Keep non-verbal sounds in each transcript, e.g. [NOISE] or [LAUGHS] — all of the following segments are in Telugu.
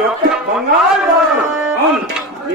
యొక్క బంగారు బాధను అవును నీ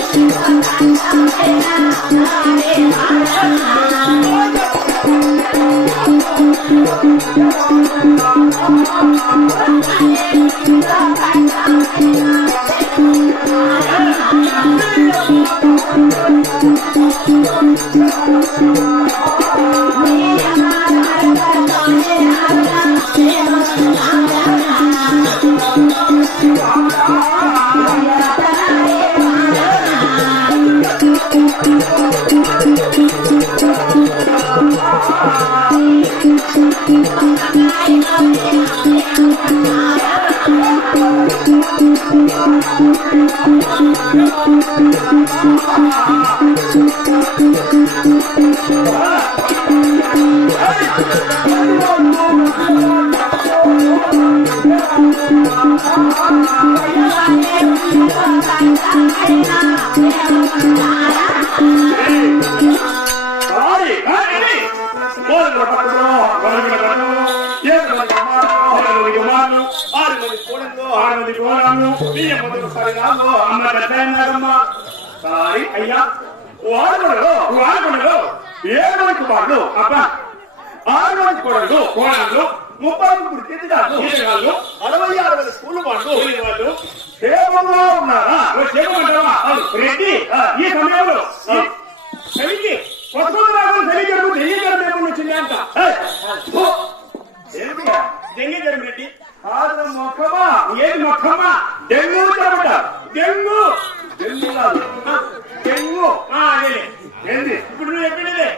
I'm కోళ్ళ కోడళ్ళు ఆరు మంది కోడళ్ళు బియ్యం అమ్మ పెద్దమ్మ సారీ అయ్యా. వాడుకోడు వాడుకోడు ఏడు మంది కుమారులు అబ్బా. ఆరు మంది కోడలు కోడళ్ళు ముప్పై ముగ్గురు తీర్థగాళ్ళు అరవై ఆరు వేల స్కూల్ వాళ్ళు వాళ్ళు క్షేమంగా ఉన్నారా? క్షేమంటావా రెడ్డి ఈ సమయంలో. చలికి వసంత రాగం చలి జరుగు ఏమన్నా వచ్చింది అంట. దెంగి జరుగు రెడ్డి. కాదు ముఖమా? ఏది ముఖమా? డెంగు జరుగుట డెంగు. డెంగు కాదు. డెంగు. ఏంది? ఇప్పుడు నువ్వు చెప్పిందే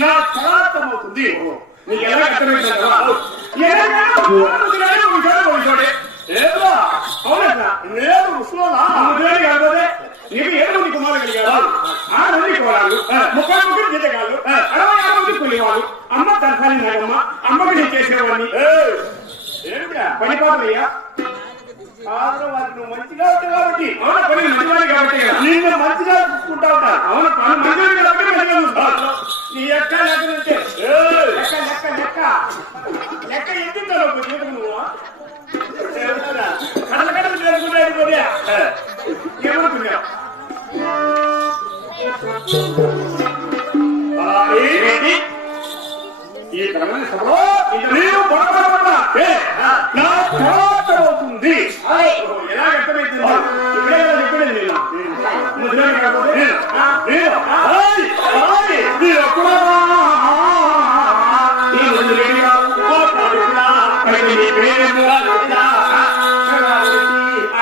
నా చలార్థమవుతుంది నీకు ఎలా అర్థమైందా నేను ముసలోనా ముసలోని కాకపోతే నీకు ఏడు మంది కుమారులు కలిగారు. ఆరు మంది కుమారులు ముప్పై ముగ్గురు జీతగాళ్ళు అరవై ఆరు మంది కూలివాళ్ళు అమ్మ తరఫాని నాగమ్మ అమ్మకి నేను చేసేవాడిని. ఏమిటా పని పాపయ్యా మంచిగా కాబట్టి. అవునా? పని మంచివాడి కాబట్టి నిన్ను మంచిగా చూసుకుంటా అవును? పని మంచివాడి కాబట్టి మంచిగా నీ ఎక్క లెక్క లెక్క లెక్క లెక్క లెక్క ఎత్తుంటావు ఒక జీవితం నువ్వు? కడల కడలు పోతే ఏమనుకున్నావు ఏంటి ఈ క్రమణ సభలో నీవు నా అవుతుంది చెప్పలేదు నేను.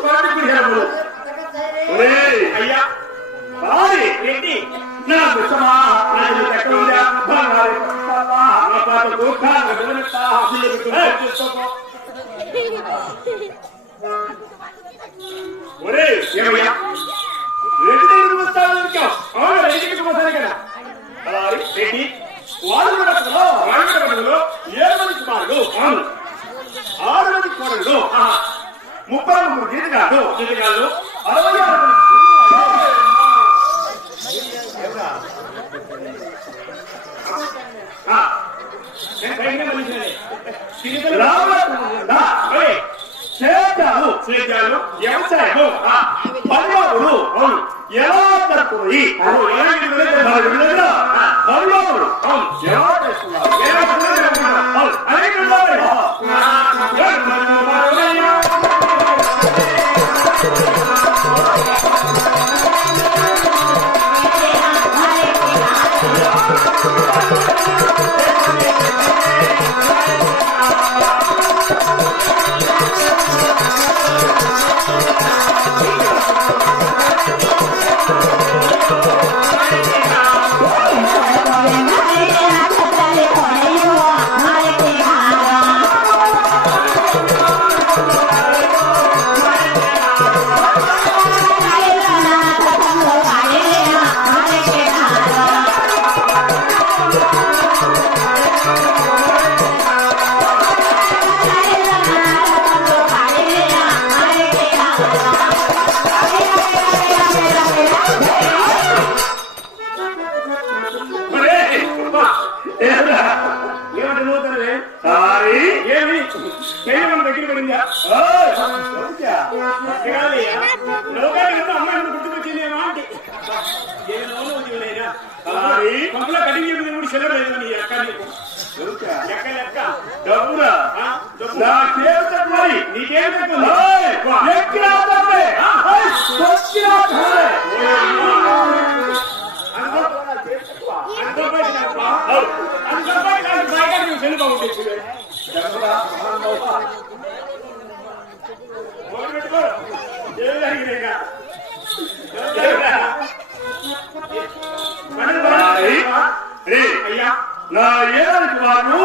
మున్సిపాలిటీ బిర్యానీ ఒరే అయ్యా. బాయ్. ఏంటి? నా ముసమా నా వాళ్ళు సేద్యాలు సేద్యాలు వ్యవసాయము అవును. ఎలా జరుపుతుంది thank [LAUGHS] దగ్గర నా ఏడాది వారు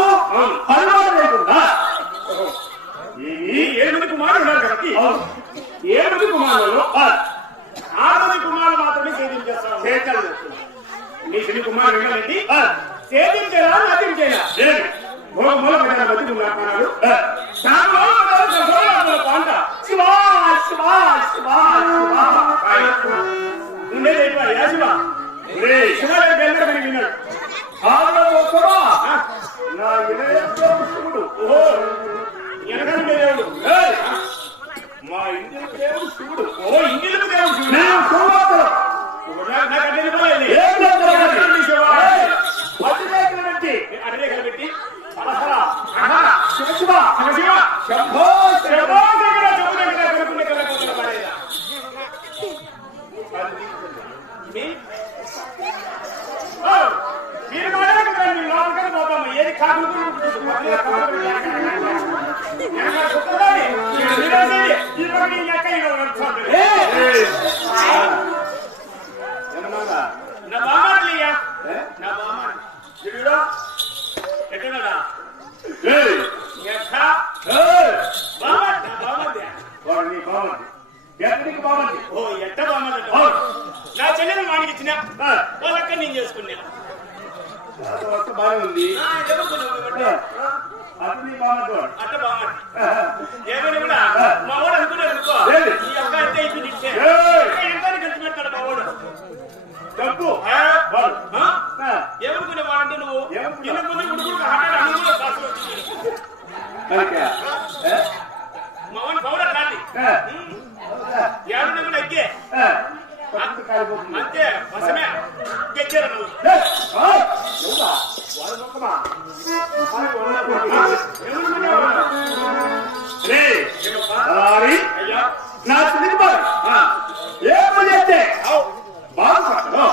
హల్వా లేకుండా ఏడుగురి ఉన్నారు కాబట్టి ఏడుగురి కుమారులు ఆరుమంది కుమారులు మాత్రమే సేద్యం సేద్యాలు చేస్తున్నారు నీ శని కుమారుడు ఏంటంటే సేద్యం చేయాలా నాట్యం చేయాలా మూల మూల పడ్డాడు బతుకున్నాడు పాంట. శివా శివా శివా శివా. ఉండేది ఏంటి శివ శివుడు ఓ దేవుడు శివుడు బాగానే ఉంది. కూడా. మా వాడు అనుకున్నాడు పెడతాడు మా వాడు డబ్బు ఏమనుకునే వాడంటే నువ్వు? ఇల్లు ముందు ఉడుకుడు హాటాడు కూడా అగ్గే అంతే. వసమే గెచ్చారు నా తిరిగి ఏమో చేస్తే? బాగుపడదు